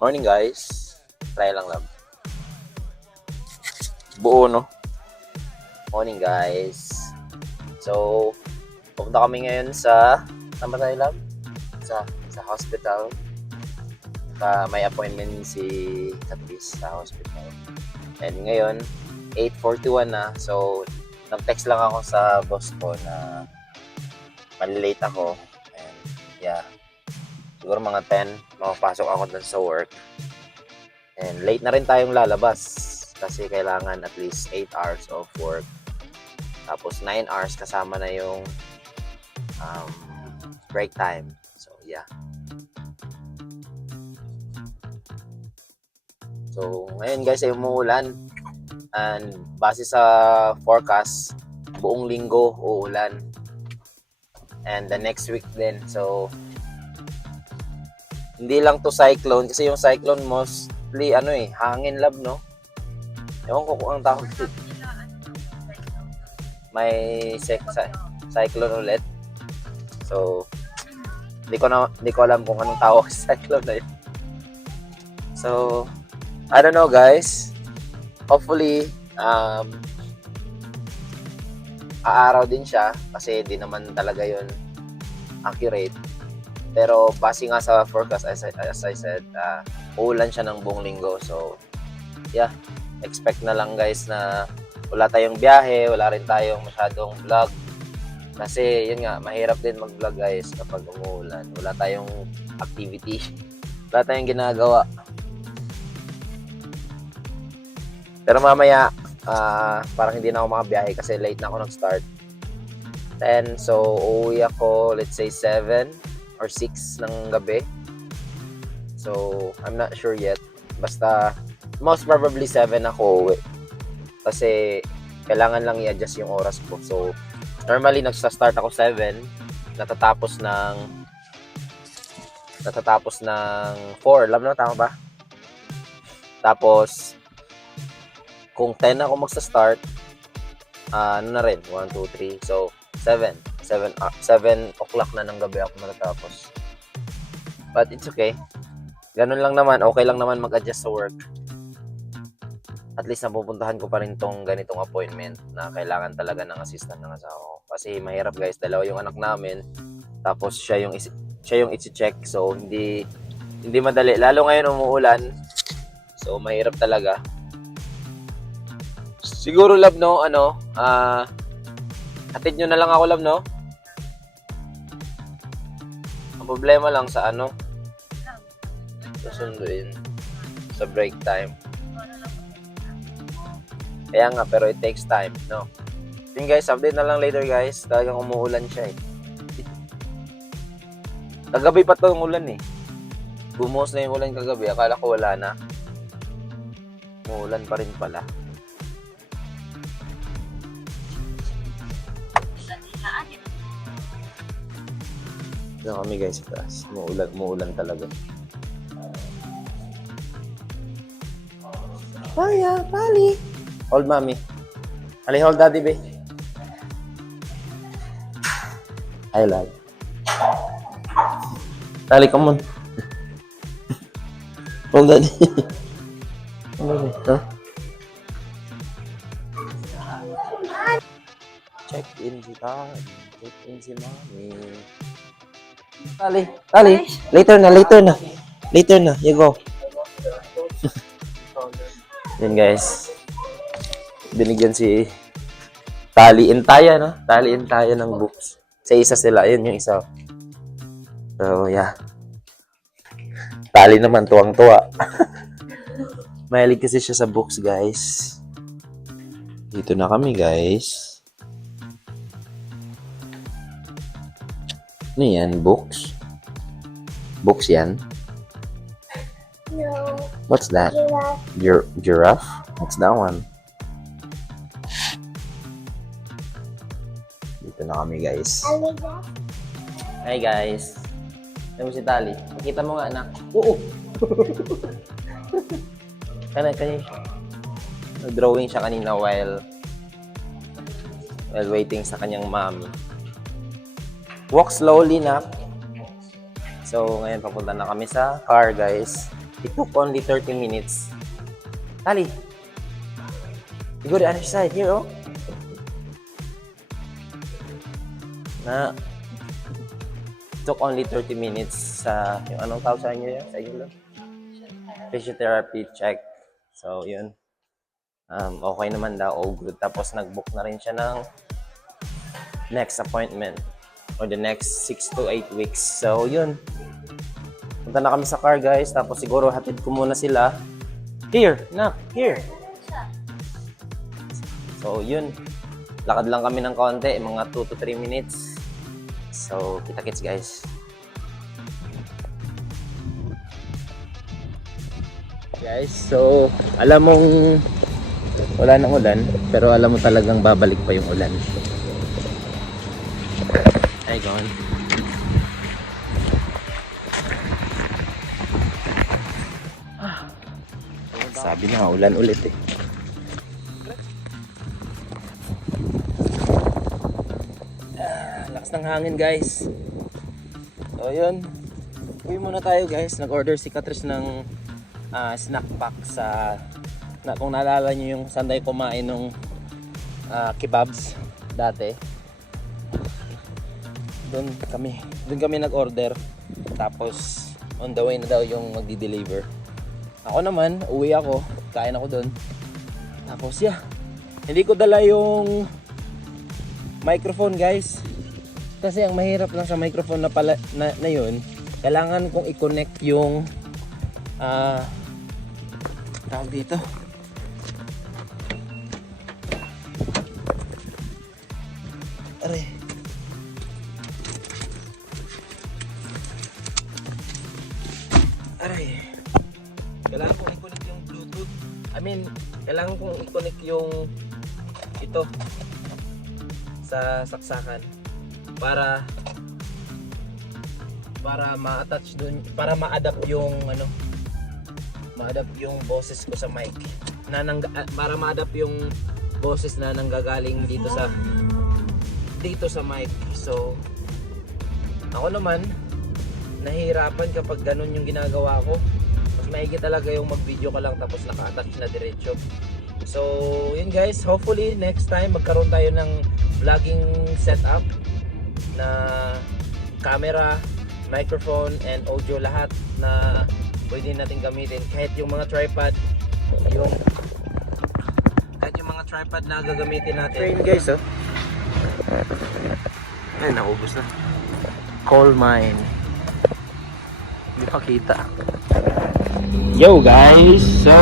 Morning guys. Try lang lang. Buo no. Morning guys. So, pupunta kami ngayon sa saan ba tayo lab? Sa hospital. May appointment si Katis sa hospital. And ngayon, 8:41 na. So, nag-text lang ako sa boss ko na malilate ako. And yeah, siguro mga 10, makapasok ako dun sa work. And late na rin tayong lalabas kasi kailangan at least 8 hours of work. Tapos 9 hours kasama na yung break time. So, yeah. So, ngayon guys ay umuulan. And base sa forecast, buong linggo uulan. And the next week din. So, hindi lang to cyclone kasi yung cyclone mostly hangin lab no. Ewan ko kung ang tawag dito. May cyclone ulit. So, hindi ko alam kung anong tawag sa cyclone na yun. So, I don't know guys. Hopefully, aaraw din siya kasi di naman talaga yun accurate. Pero base nga sa forecast, as I said, uulan siya ng buong linggo. So, yeah, expect na lang guys na wala tayong biyahe, wala rin tayong masyadong vlog. Kasi yun nga, mahirap din mag-vlog guys kapag umuulan. Wala tayong activity, wala tayong ginagawa. Pero mamaya, parang hindi na ako makabiyahe kasi late na ako nag-start. 10, so uuwi ako, let's say 7 or 6 ng gabi. So, I'm not sure yet. Basta, most probably 7 ako uwi. Kasi, kailangan lang i-adjust yung oras ko. So, normally, nagsa-start ako 7. Natatapos ng 4. Alam na, tama ba? Tapos, kung 10 ako magsa-start, na rin? 1, 2, 3. So, 7 o'clock na ng gabi ako matatapos. But it's okay. Ganun lang naman. Okay lang naman mag-adjust sa work. At least napupuntahan ko pa rin tong ganitong appointment na kailangan talaga ng assistant ng asawa ko. Kasi mahirap guys, dalawa yung anak namin. Tapos siya yung isi-check. So hindi madali. Lalo ngayon umuulan. So mahirap talaga. Siguro love no, hatid nyo na lang ako love no. Ang problema lang sa susunduin sa break time. Kaya nga, pero it takes time, no? Yun guys, update na lang later guys. Talagang umuulan siya eh. Kagabi pa to ang ulan eh. Bumuhos na yung ulan kagabi. Akala ko wala na. Umuulan pa rin pala. Diyan kami guys, guys. Umuulan talaga. Paya, pali. Hold mommy. Ali, hold daddy, be. I love. Tali, come on. Hold daddy. Hold daddy. Huh? Check in si daddy. Check in si mommy. Tali. Later na. You go. Yun guys. Binigyan si taliin tayo, no? Taliin tayo ng books. Sa isa sila. Yun yung isa. So, yeah. Tali naman, tuwang-tuwa. Mahilig kasi siya sa books, guys. Dito na kami, guys. Ano yan? Books? Books yan? No. What's that? Giraffe? What's that one? Dito na kami guys. Hi guys. Ito mo si Tali. Makita mo nga anak. Oo. Kanina. Nag-drawing siya kanina while waiting sa kanyang mommy. Walk slowly na. So, ngayon papunta na kami sa car, guys. It took only 30 minutes. Ali, you go to the other side here, oh. Na it took only 30 minutes sa yung anong tawag sa inyo yan? Sa inyo lang? Physiotherapy check. So, yun. Okay naman daw, all good. Tapos, nag-book na rin siya ng next appointment or the next 6 to 8 weeks. So, yun. Punta na kami sa car, guys. Tapos, siguro, hatid ko muna sila. Here, nak, here. So, yun. Lakad lang kami ng konti, mga 2 to 3 minutes. So, kita-kits, guys. Guys, so, alam mong wala nang ulan, pero alam mo talagang babalik pa yung ulan. Ay, gone. Sabi na, ulan ulit eh. Lakas ng hangin, guys. So, yun. Uwi muna tayo, guys. Nag-order si Catrice ng snack pack sa kung naalala nyo yung saan tayo kumain ng kebabs dati. Doon kami nag-order. Tapos on the way na daw yung magdi-deliver. Ako naman, uwi ako, kain ako doon. Tapos hindi ko dala yung microphone, guys. Kasi ang mahirap lang sa microphone na yun, kailangan kong i-connect yung tawag dito. Aray. Kailangan kong i-connect yung Bluetooth. Kailangan kong i-connect yung ito sa saksakan para ma-attach dun, para ma-adapt yung ma-adapt yung boses ko sa mic. Para ma-adapt yung boses na nanggagaling dito sa mic. So, ako naman nahihirapan kapag ganun yung ginagawa ko. Mas maigi talaga yung mag-video ka lang tapos naka-attach na diretso. So, yun guys, hopefully next time magkaroon tayo ng vlogging setup na camera, microphone, and audio, lahat na pwede natin gamitin. Kahit yung mga tripod na gagamitin natin. Train, guys, oh. Ay, naubos na. Coal mine. Hindi pa kita. Yo guys, so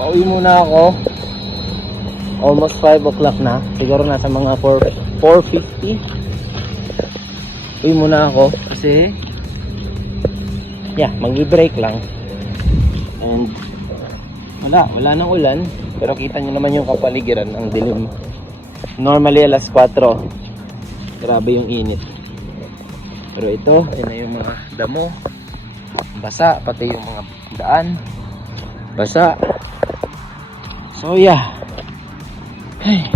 pauwi muna ako. Almost 5 o'clock na. Siguro nasa mga 4:50. Uwi muna ako kasi magbe-break lang. And wala nang ulan, pero kita nyo naman yung kapaligiran, ang dilim. Normally alas 4. Grabe yung init. Pero ito, yun na yung mga damo. Basa, pati yung mga daan. Basa. So Ay,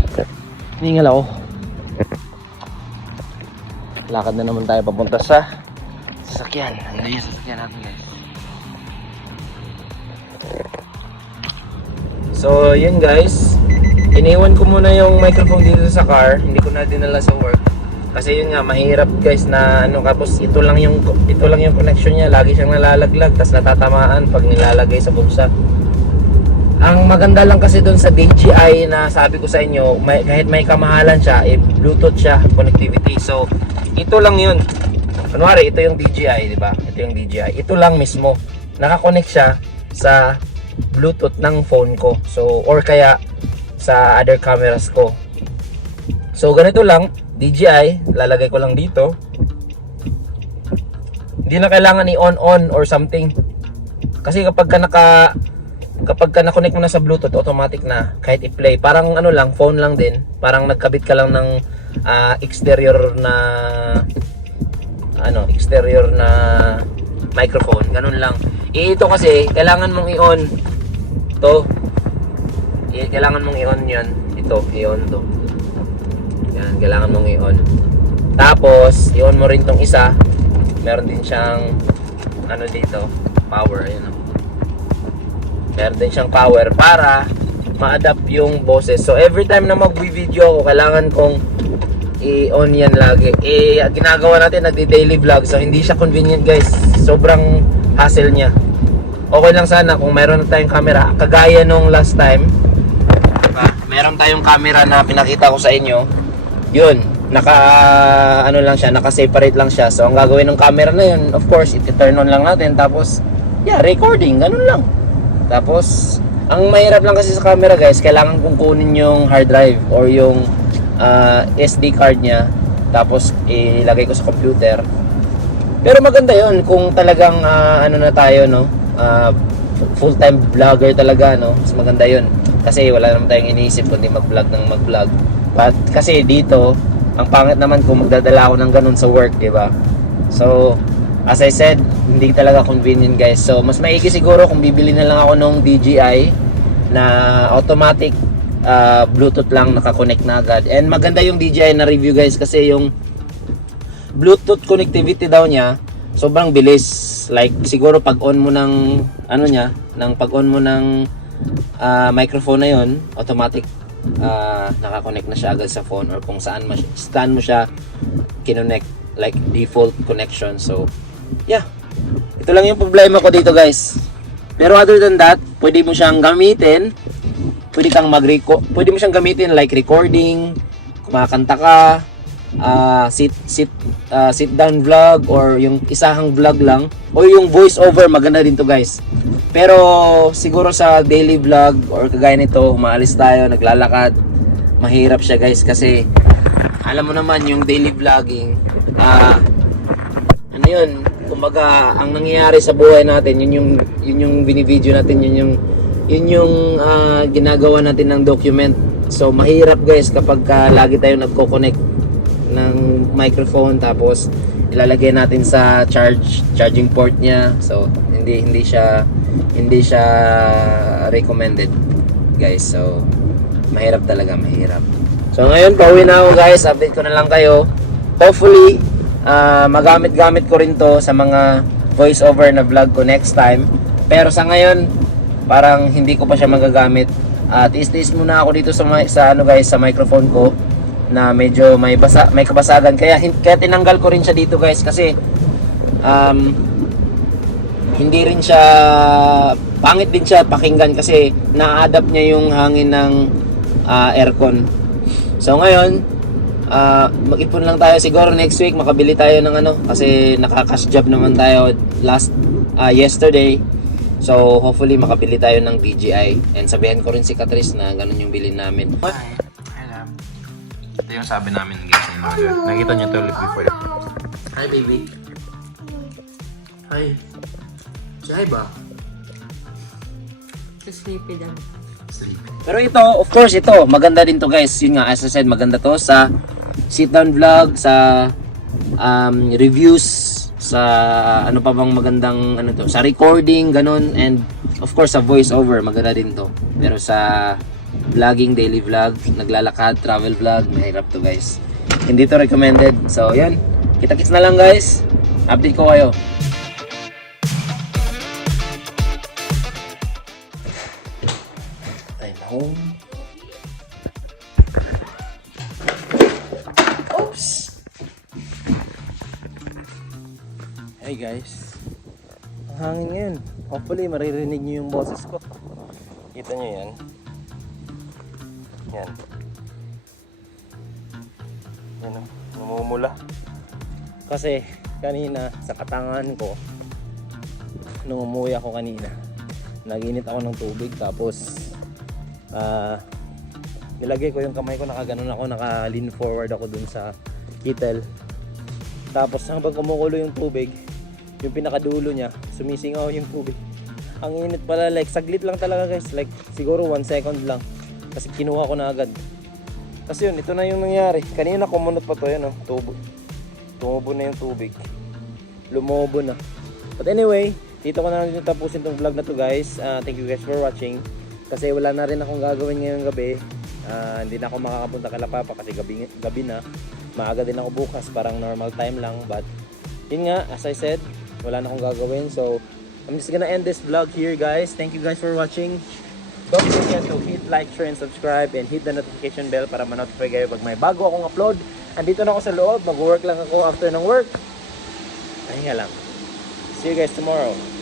hiningal ako. Lakad na naman tayo papunta sa sasakyan. Ano yung sasakyan natin, guys? So, yun guys. Iniwan ko muna yung microphone dito sa car. Hindi ko na dinala sa work. Kasi yun nga, mahirap guys na tapos ito lang yung connection niya. Lagi siyang nalalaglag, tapos natatamaan pag nilalagay sa bulsa. Ang maganda lang kasi doon sa DJI na sabi ko sa inyo, kahit may kamahalan siya, Bluetooth siya, connectivity. So, ito lang yun. Kunwari, ito yung DJI, di ba? Ito yung DJI. Ito lang mismo. Nakakonect siya sa Bluetooth ng phone ko. So, or kaya sa other cameras ko. So, ganito lang. DJI, lalagay ko lang dito. Hindi na kailangan i-on or something. Kasi kapag ka na-connect mo na sa Bluetooth, automatic na kahit i-play. Parang lang, phone lang din. Parang nagkabit ka lang ng exterior na microphone. Ganun lang. Ito kasi kailangan mong i-on to. Kailangan mong i-on 'yan. Ito, i-on to. Yan, kailangan mong i-on. Tapos, i-on mo rin tong isa. Meron din siyang ano dito, power, ayun o. Meron din siyang power para ma-adapt yung boses. So every time na mag-video ako, kailangan kong i-on yan lagi. Ginagawa natin, nagdi-daily vlog. So hindi siya convenient guys. Sobrang hassle niya. Okay lang sana kung meron na tayong camera. Kagaya nung last time, diba? Meron tayong camera na pinakita ko sa inyo. Yun, ano lang siya, naka-separate lang siya. So ang gagawin ng camera na yun, of course, i-turn on lang natin. Tapos, yeah, recording, ganun lang. Tapos, ang mahirap lang kasi sa camera guys, kailangan kong kunin yung hard drive or yung SD card niya. Tapos, ilagay ko sa computer. Pero maganda yun kung talagang ano na tayo, no? Full-time vlogger talaga, no? Mas maganda yun. Kasi wala naman tayong iniisip kundi mag-vlog ng mag-vlog. But kasi dito, ang pangit naman kung magdadala ako ng ganun sa work, diba? So, as I said, hindi talaga convenient guys. So, mas maigi siguro kung bibili na lang ako ng DJI na automatic Bluetooth lang, nakakonect na agad. And maganda yung DJI na review guys kasi yung Bluetooth connectivity daw niya, sobrang bilis. Like, siguro pag on mo ng, ano niya, pag on mo ng microphone na yun, automatic nakakonect na siya agad sa phone or kung saan mo siya kinonect, like default connection. So, yeah. Ito lang yung problema ko dito guys. Pero other than that, pwede mo siyang gamitin. Pwede mo siyang gamitin like recording, kumakanta ka, sit down vlog or yung isahang vlog lang o yung voice over, maganda din to guys. Pero siguro sa daily vlog or kagaya nito, umaalis tayo, naglalakad, mahirap siya guys kasi alam mo naman yung daily vlogging, ano yun, kumbaga ang nangyayari sa buhay natin, yun yung binivideo natin, yun yung ginagawa natin ng document. So mahirap guys kapag lagi tayo nagko-connect ng microphone tapos ilalagay natin sa charging port niya. So hindi siya recommended guys. So mahirap talaga, mahirap. So ngayon pauwi na ako guys, update ko na lang kayo. Hopefully magamit-gamit ko rin to sa mga voice over na vlog ko next time. Pero sa ngayon parang hindi ko pa siya magagamit. Tiis-tiis muna ako dito sa ano guys, sa microphone ko na medyo may kabasagan, kaya tinanggal ko rin siya dito guys kasi hindi rin siya, pangit din siya pakinggan kasi na-adapt niya yung hangin ng aircon. So ngayon mag-ipon lang tayo, siguro next week makabili tayo ng ano kasi naka-cash job naman tayo yesterday. So hopefully makabili tayo ng DJI and sabihan ko rin si Catrice na ganun yung bilhin namin. Ito yung sabi namin guys in order. Nakita niyo to before. Hi baby. Hi. Hi ba? Sleepy lang. Pero ito, of course ito, maganda din to guys. Yun nga, as I said, maganda to sa sit down vlog, sa reviews, sa ano pa bang magandang ano to, sa recording, ganun, and of course sa voice over, maganda din to. Pero sa vlogging, daily vlog, naglalakad, travel vlog, mahirap to guys. Hindi to recommended. So yan, kita-kits na lang guys. Update ko kayo. Home. Oops. Hey guys. Ang hangin ngayon. Hopefully maririnig niyo yung boses ko. Kita niyo yan. Yan. Yan o. Namumula. Kasi kanina sa katangan ko, nung umuwi ako kanina, naginit ako ng tubig tapos nilagay ko yung kamay ko, nakaganon ako, naka-lean forward ako dun sa kettle. Tapos habang kumukulo yung tubig, yung pinakadulo niya, sumisingaw yung tubig. Ang init pala, like saglit lang talaga guys, like siguro 1 second lang. Kasi kinuha ko na agad. Kasi yun, ito na yung nangyari. Kanina kumunot pa to, yan oh, tumubo na yung tubig. Lumobo na. But anyway, dito ko na lang tapusin tong vlog na to guys. Thank you guys for watching. Kasi wala na rin akong gagawin ngayong gabi. Hindi na ako makakapunta kay Papa kasi gabi na. Maaga din ako bukas, parang normal time lang. But, yun nga, as I said, wala na akong gagawin. So, I'm just gonna end this vlog here, guys. Thank you guys for watching. Don't forget to hit like, share, and subscribe. And hit the notification bell para ma-notify kayo pag may bago akong upload. Andito na ako sa loob. Mag-work lang ako after ng work. Pahinga lang. See you guys tomorrow.